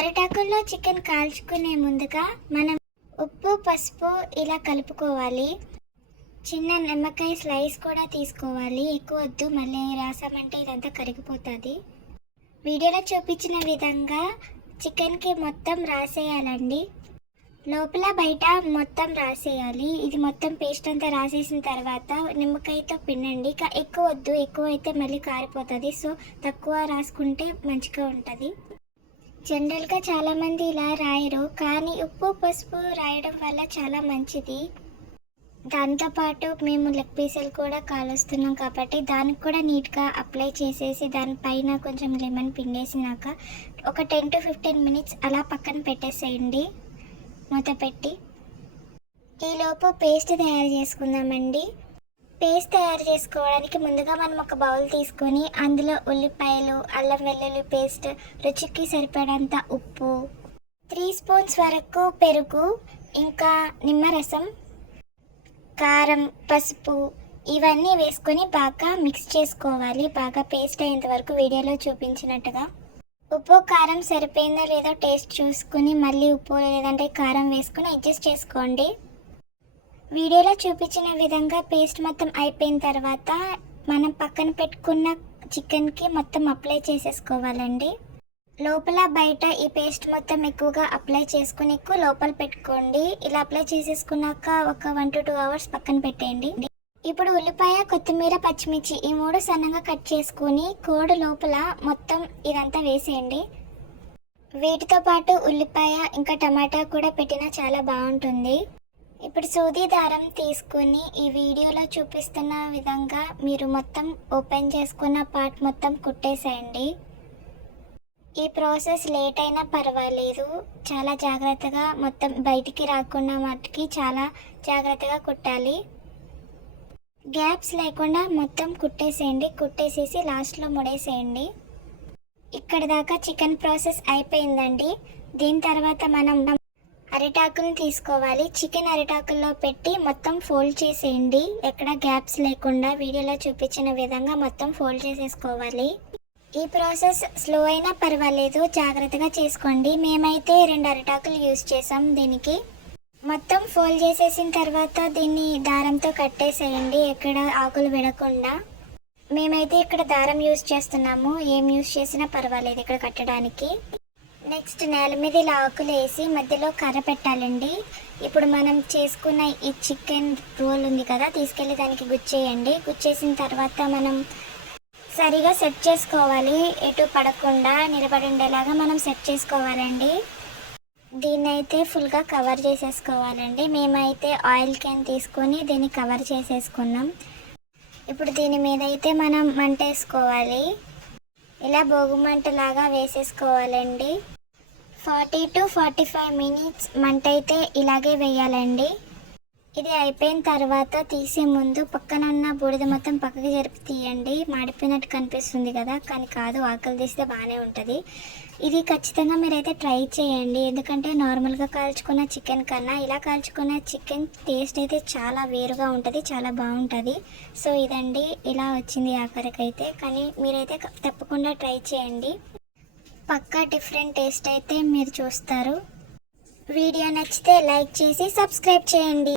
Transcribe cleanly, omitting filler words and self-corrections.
అరిటాకుల్లో chicken కాల్చుకునే ముందుగా మనం ఉప్పు పసుపు ఇలా కలుపుకోవాలి. చిన్న నిమ్మకాయ స్లైస్ కూడా తీసుకోవాలి. ఎక్కువ వద్దు, మళ్ళీ రాసామంటే ఇదంతా కరిగిపోతుంది. వీడియోలో చూపించిన విధంగా చికెన్కి మొత్తం రాసేయాలండి. లోపల బయట మొత్తం రాసేయాలి. ఇది మొత్తం పేస్ట్ అంతా రాసేసిన తర్వాత నిమ్మకాయతో పిండండి. ఎక్కువ వద్దు, ఎక్కువ అయితే మళ్ళీ కారిపోతుంది. సో తక్కువ రాసుకుంటే మంచిగా ఉంటుంది. జనరల్గా చాలామంది ఇలా రాయరు, కానీ ఉప్పు పసుపు రాయడం వల్ల చాలా మంచిది. దాంతోపాటు మేము లెగ్ పీసులు కూడా కాలుస్తున్నాం కాబట్టి దానికి కూడా నీట్గా అప్లై చేసేసి దానిపైన కొంచెం లెమన్ పిండేసినాక ఒక 10 to 15 minutes అలా పక్కన పెట్టేసేయండి మూత పెట్టి. ఈలోపు పేస్ట్ తయారు చేసుకుందామండి. పేస్ట్ తయారు చేసుకోవడానికి ముందుగా మనం ఒక బౌల్ తీసుకొని అందులో ఉల్లిపాయలు, అల్లం వెల్లుల్లి పేస్ట్, రుచికి సరిపడంత ఉప్పు, 3 స్పూన్స్ వరకు పెరుగు, ఇంకా నిమ్మరసం, కారం, పసుపు ఇవన్నీ వేసుకొని బాగా మిక్స్ చేసుకోవాలి. బాగా పేస్ట్ అయ్యేంత వరకు వీడియోలో చూపించినట్టుగా. ఉప్పు కారం సరిపోయిందో లేదో టేస్ట్ చూసుకుని మళ్ళీ ఉప్పు లేదంటే కారం వేసుకుని అడ్జస్ట్ చేసుకోండి. వీడియోలో చూపించిన విధంగా పేస్ట్ మొత్తం అయిపోయిన తర్వాత మనం పక్కన పెట్టుకున్న చికెన్కి మొత్తం అప్లై చేసేసుకోవాలండి. లోపల బయట ఈ పేస్ట్ మొత్తం ఎక్కువగా అప్లై చేసుకుని ఎక్కువ లోపల పెట్టుకోండి. ఇలా అప్లై చేసేసుకున్నాక ఒక 1 to 2 hours పక్కన పెట్టేయండి. ఇప్పుడు ఉల్లిపాయ, కొత్తిమీర, పచ్చిమిర్చి ఈ 3 సన్నగా కట్ చేసుకుని కోడి లోపల మొత్తం ఇదంతా వేసేయండి. వీటితో పాటు ఉల్లిపాయ ఇంకా టమాటా కూడా పెట్టినా చాలా బాగుంటుంది. ఇప్పుడు సూది దారం తీసుకుని ఈ వీడియోలో చూపిస్తున్న విధంగా మీరు మొత్తం ఓపెన్ చేసుకున్న పార్ట్ మొత్తం కుట్టేసేయండి. ఈ ప్రాసెస్ లేట్ అయినా పర్వాలేదు, చాలా జాగ్రత్తగా మొత్తం బయటికి రాకుండా మట్టుకి చాలా జాగ్రత్తగా కుట్టాలి. గ్యాప్స్ లేకుండా మొత్తం కుట్టేసేయండి. కుట్టేసేసి లాస్ట్లో ముడేసేయండి. ఇక్కడ దాకా చికెన్ ప్రాసెస్ అయిపోయిందండి. దీని తర్వాత మనం అరిటాకుని తీసుకోవాలి. చికెన్ అరిటాకుల్లో పెట్టి మొత్తం ఫోల్డ్ చేసేయండి. ఎక్కడ గ్యాప్స్ లేకుండా వీడియోలో చూపించిన విధంగా మొత్తం ఫోల్డ్ చేసేసుకోవాలి. ఈ ప్రాసెస్ స్లో అయినా పర్వాలేదు, జాగ్రత్తగా చేసుకోండి. మేమైతే 2 అరిటాకులు యూజ్ చేసాం దీనికి. మొత్తం ఫోల్డ్ చేసేసిన తర్వాత దీన్ని దారంతో కట్టేసేయండి, ఎక్కడ ఆకులు విడకుండా. మేమైతే ఇక్కడ దారం యూజ్ చేస్తున్నాము, ఏం యూజ్ చేసినా పర్వాలేదు ఇక్కడ కట్టడానికి. నెక్స్ట్ నేల మీద ఇలా ఆకులు వేసి మధ్యలో కర్ర పెట్టాలండి. ఇప్పుడు మనం చేసుకున్న ఈ చికెన్ రోల్ ఉంది కదా, తీసుకెళ్ళి దానికి గుచ్చేయండి. గుచ్చేసిన తర్వాత మనం సరిగా సెట్ చేసుకోవాలి. ఎటు పడకుండా నిలబడి ఉండేలాగా మనం సెట్ చేసుకోవాలండి. దీన్ని అయితే ఫుల్గా కవర్ చేసేసుకోవాలండి. మేమైతే ఆయిల్ క్యాన్ తీసుకొని దీన్ని కవర్ చేసేసుకున్నాం. ఇప్పుడు దీని మీద అయితే మనం మంట వేసుకోవాలి. ఇలా భోగు మంటలాగా వేసేసుకోవాలండి. 40 to 45 minutes మంట అయితే ఇలాగే వేయాలండి. ఇది అయిపోయిన తర్వాత తీసే ముందు పక్కన ఉన్న బూడిద మొత్తం పక్కకి జరిపి తీయండి. మాడిపోయినట్టు కనిపిస్తుంది కదా, కానీ కాదు, ఆకలి తీస్తే బాగానే ఉంటుంది. ఇది ఖచ్చితంగా మీరైతే ట్రై చేయండి. ఎందుకంటే నార్మల్గా కాల్చుకున్న చికెన్ కన్నా ఇలా కాల్చుకున్న చికెన్ టేస్ట్ అయితే చాలా వేరుగా ఉంటుంది, చాలా బాగుంటుంది. సో ఇదండి, ఇలా వచ్చింది ఆఖరికైతే. కానీ మీరైతే తప్పకుండా ట్రై చేయండి. పక్కా డిఫరెంట్ టేస్ట్ అయితే మీరు చూస్తారు. వీడియో నచ్చితే లైక్ చేసి సబ్స్క్రైబ్ చేయండి.